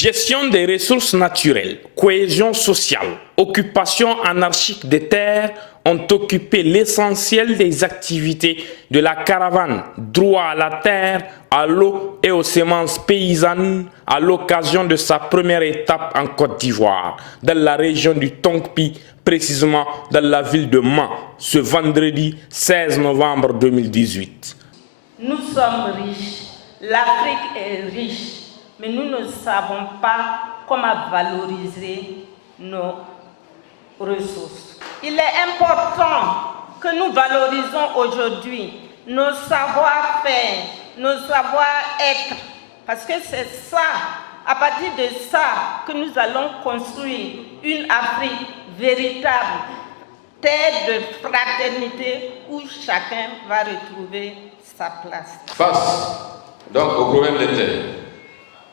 Gestion des ressources naturelles, cohésion sociale, occupation anarchique des terres ont occupé l'essentiel des activités de la caravane droit à la terre, à l'eau et aux semences paysannes à l'occasion de sa première étape en Côte d'Ivoire, dans la région du Tongpi, précisément dans la ville de Mans, ce vendredi 16 novembre 2018. Nous sommes riches, l'Afrique est riche. Mais nous ne savons pas comment valoriser nos ressources. Il est important que nous valorisons aujourd'hui nos savoir-faire, nos savoir-être, parce que c'est ça, à partir de ça, que nous allons construire une Afrique véritable, terre de fraternité où chacun va retrouver sa place. Face donc au problème des terres,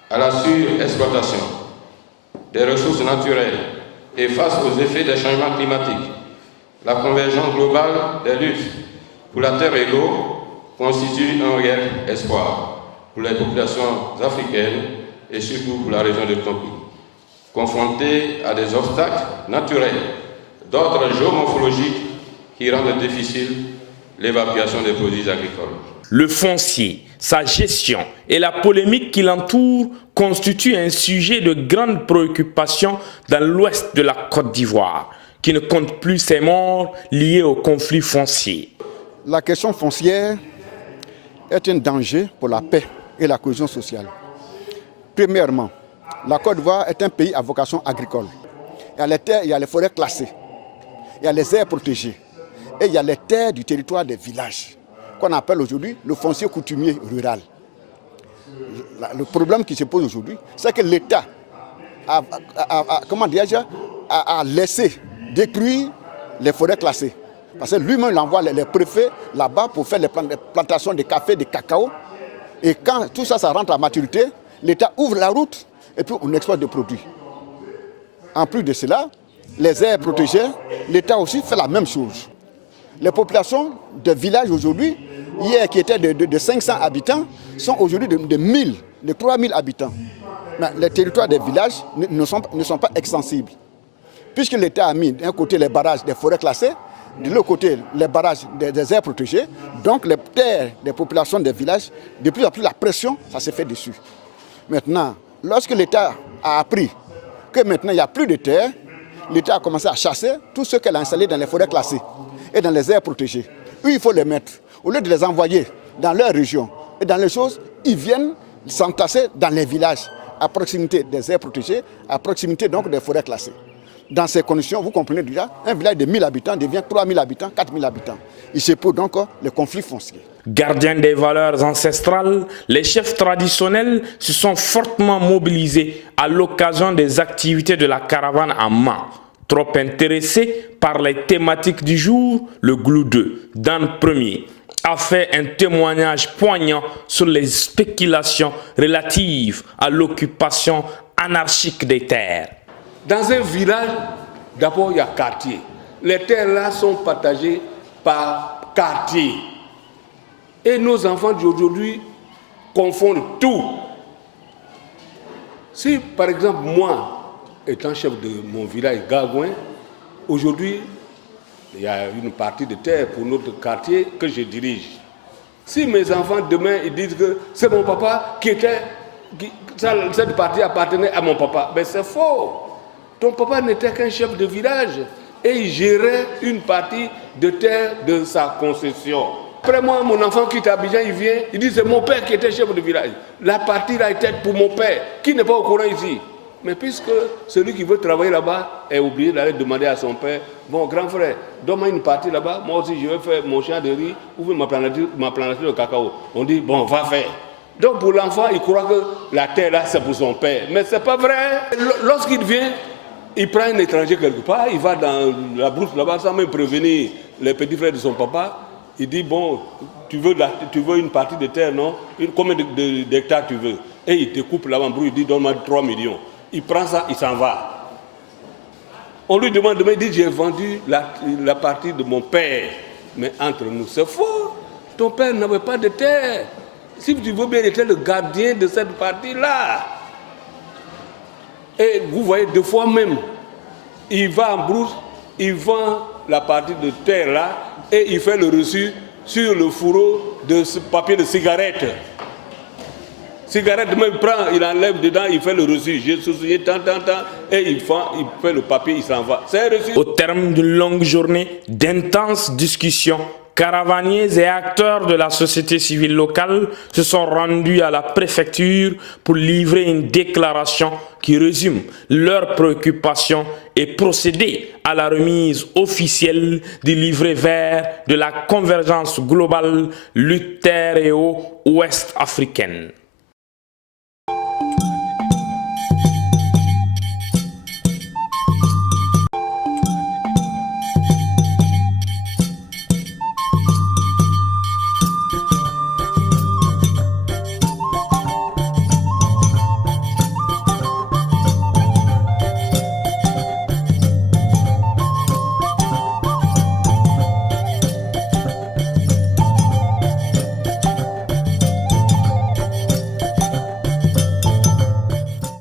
à la surexploitation des ressources naturelles et face aux effets des changements climatiques, la convergence globale des luttes pour la terre et l'eau constitue un réel espoir pour les populations africaines et surtout pour la région de Tongpi, confrontées à des obstacles naturels d'ordre géomorphologique qui rendent difficile l'évacuation des produits agricoles. Le foncier, sa gestion et la polémique qui l'entoure constituent un sujet de grande préoccupation dans l'ouest de la Côte d'Ivoire, qui ne compte plus ses morts liés au conflit foncier. La question foncière est un danger pour la paix et la cohésion sociale. Premièrement, la Côte d'Ivoire est un pays à vocation agricole. Il y a les terres, il y a les forêts classées, il y a les aires protégées et il y a les terres du territoire des villages, qu'on appelle aujourd'hui le foncier coutumier rural. Le problème qui se pose aujourd'hui, c'est que l'État a laissé détruire les forêts classées. Parce que lui-même il envoie les préfets là-bas pour faire les plantations de café, de cacao. Et quand tout ça, ça rentre à maturité, l'État ouvre la route et puis on exploite des produits. En plus de cela, les aires protégées, l'État aussi fait la même chose. Les populations de villages aujourd'hui, hier qui étaient de 500 habitants, sont aujourd'hui de 1000, de 3000 habitants. Mais les territoires des villages ne sont pas extensibles. Puisque l'État a mis d'un côté les barrages des forêts classées, de l'autre côté les barrages des aires protégées, donc les terres des populations des villages, de plus en plus la pression, ça s'est fait dessus. Maintenant, lorsque l'État a appris que maintenant il n'y a plus de terre, l'État a commencé à chasser tout ce qu'elle a installé dans les forêts classées et dans les aires protégées. Eux, il faut les mettre. Au lieu de les envoyer dans leur région et dans les choses, ils viennent s'entasser dans les villages, à proximité des aires protégées, à proximité donc des forêts classées. Dans ces conditions, vous comprenez déjà, un village de 1000 habitants devient 3000 habitants, 4000 habitants. Il se pose donc les conflits fonciers. Gardiens des valeurs ancestrales, les chefs traditionnels se sont fortement mobilisés à l'occasion des activités de la caravane en Mans. Trop intéressé par les thématiques du jour, le Glou 2, Dan Premier, a fait un témoignage poignant sur les spéculations relatives à l'occupation anarchique des terres. Dans un village, d'abord il y a quartier. Les terres là sont partagées par quartier. Et nos enfants d'aujourd'hui confondent tout. Si par exemple moi, étant chef de mon village Gagouin, aujourd'hui il y a une partie de terre pour notre quartier que je dirige. Si mes enfants demain ils disent que c'est mon papa cette partie appartenait à mon papa, ben c'est faux. Ton papa n'était qu'un chef de village et il gérait une partie de terre de sa concession. Après moi, mon enfant quitte Abidjan, il vient, il dit c'est mon père qui était chef de village. La partie là était pour mon père, qui n'est pas au courant ici. Mais puisque celui qui veut travailler là-bas est obligé d'aller demander à son père, bon grand frère, donne-moi une partie là-bas, moi aussi je vais faire mon champ de riz, ouvre ma plantation de cacao. On dit bon, va faire. Donc pour l'enfant, il croit que la terre là c'est pour son père. Mais c'est pas vrai. Lorsqu'il vient, il prend un étranger quelque part, il va dans la brousse là-bas sans même prévenir les petits frères de son papa. Il dit, bon, tu veux une partie de terre, non? Combien d'hectares tu veux? Et il te coupe là-bas en brousse, il dit, donne-moi 3 millions. Il prend ça, il s'en va. On lui demande demain, il dit, j'ai vendu la partie de mon père. Mais entre nous, c'est faux. Ton père n'avait pas de terre. Si tu veux bien, il était le gardien de cette partie-là. Et vous voyez, deux fois même, il va en brousse, il vend la partie de terre là, et il fait le reçu sur le fourreau de ce papier de cigarette. Cigarette, même il prend, il enlève dedans, il fait le reçu. J'ai souligné tant, et il fait le papier, il s'en va. C'est reçu. Au terme d'une longue journée d'intenses discussions, caravaniers et acteurs de la société civile locale se sont rendus à la préfecture pour livrer une déclaration qui résume leurs préoccupations et procéder à la remise officielle du livret vert de la convergence globale lutte terre et eau ouest africaine.